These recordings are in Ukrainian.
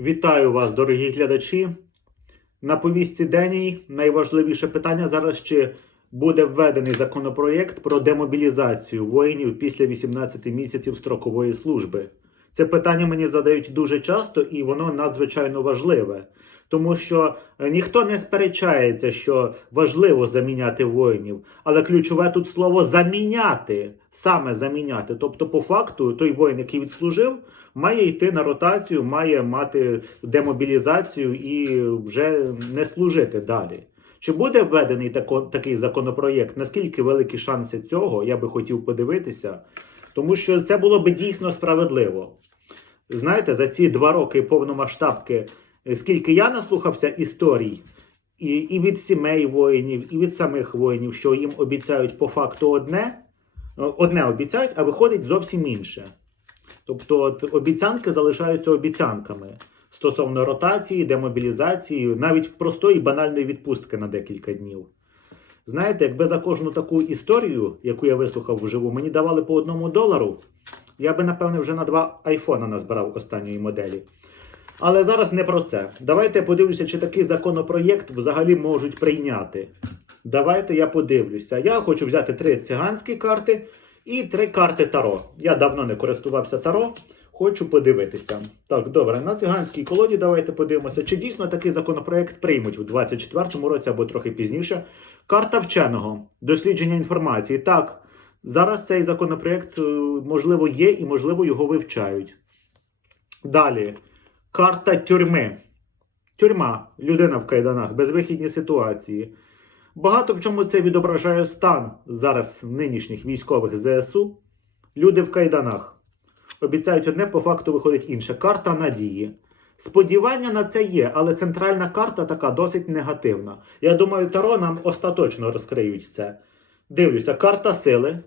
Вітаю вас, дорогі глядачі. На повістці денній найважливіше питання зараз чи буде введений законопроєкт про демобілізацію воїнів після 18 місяців строкової служби. Це питання мені задають дуже часто, і воно надзвичайно важливе, тому що е, ніхто не сперечається, що важливо заміняти воїнів, але ключове тут слово заміняти, саме заміняти. Тобто, по факту, той воїн, який відслужив, має йти на ротацію, має мати демобілізацію і вже не служити далі. Чи буде введений такий законопроєкт? Наскільки великі шанси цього? Я би хотів подивитися, тому що це було би дійсно справедливо. Знаєте, за ці два роки повномасштабки, скільки я наслухався історій, і, і від сімей воїнів, і від самих воїнів, що їм обіцяють по факту одне, е, одне обіцяють, а виходить зовсім інше. Тобто от, обіцянки залишаються обіцянками стосовно ротації, демобілізації, навіть простої банальної відпустки на декілька днів. Знаєте, якби за кожну таку історію, яку я вислухав вживу, мені давали по одному долару, я би, напевне, вже на два айфона назбирав останньої моделі. Але зараз не про це. Давайте подивлюся, чи такий законопроєкт взагалі можуть прийняти. Давайте я подивлюся. Я хочу взяти три циганські карти і три карти Таро. Я давно не користувався Таро. Хочу подивитися. Так, добре, на циганській колоді давайте подивимося, чи дійсно такий законопроект приймуть у 24-му році або трохи пізніше. Карта вченого, дослідження інформації. Так, зараз цей законопроект, е, можливо, є і, можливо, його вивчають. Далі, карта тюрми. Тюрма, людина в кайданах, безвихідні ситуації. Багато в чому це відображає стан зараз нинішніх військових ЗСУ. Люди в кайданах. Обіцяють одне, по факту виходить інше. Карта надії. Сподівання на це є, але центральна карта така досить негативна. Я думаю, Таро нам остаточно розкриють це. Дивлюся, карта сили.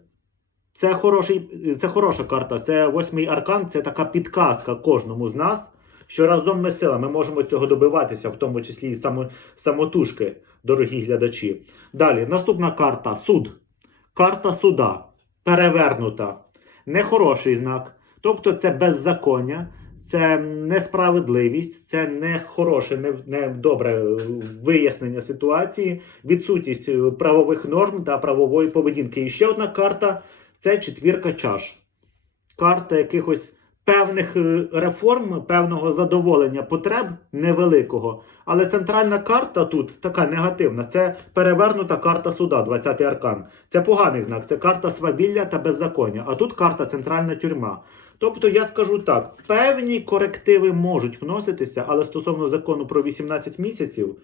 Це, хороший, це хороша карта. Це восьмий аркан, це така підказка кожному з нас, що разом ми сила. Ми можемо цього добиватися, в тому числі і само, самотужки, дорогі глядачі. Далі, наступна карта суд. Карта суда. Перевернута. Нехороший знак. Тобто це беззаконня, це несправедливість, це не хороше, не, не добре вияснення ситуації, відсутність правових норм та правової поведінки. І ще одна карта це четвірка чаш. Карта якихось певних е, реформ, певного задоволення потреб невеликого. Але центральна карта тут така негативна. Це перевернута карта суда, 20-й аркан. Це поганий знак, це карта свавілля та беззаконня. А тут карта центральна тюрма. Тобто я скажу так: певні корективи можуть вноситися, але стосовно закону про 18 місяців.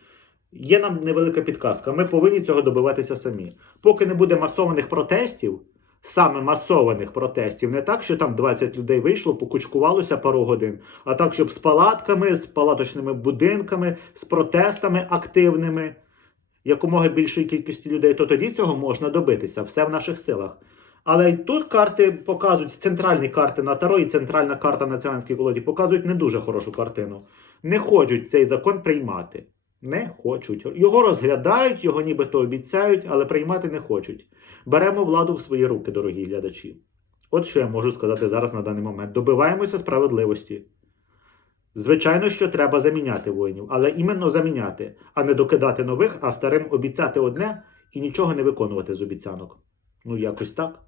Є нам невелика підказка. Ми повинні цього добиватися самі. Поки не буде масованих протестів, саме масованих протестів, не так, що там 20 людей вийшло, покучкувалося пару годин, а так, щоб з палатками, з палаточними будинками, з протестами активними, якомога більшої кількості людей, то тоді цього можна добитися. Все в наших силах. Але й тут карти показують центральні карти на Таро і центральна карта на циганській колоді показують не дуже хорошу картину. Не хочуть цей закон приймати. Не хочуть. Його розглядають, його нібито обіцяють, але приймати не хочуть. Беремо владу в свої руки, дорогі глядачі. От що я можу сказати зараз на даний момент. Добиваємося справедливості. Звичайно, що треба заміняти воїнів, але іменно заміняти, а не докидати нових, а старим обіцяти одне і нічого не виконувати з обіцянок. Ну, якось так.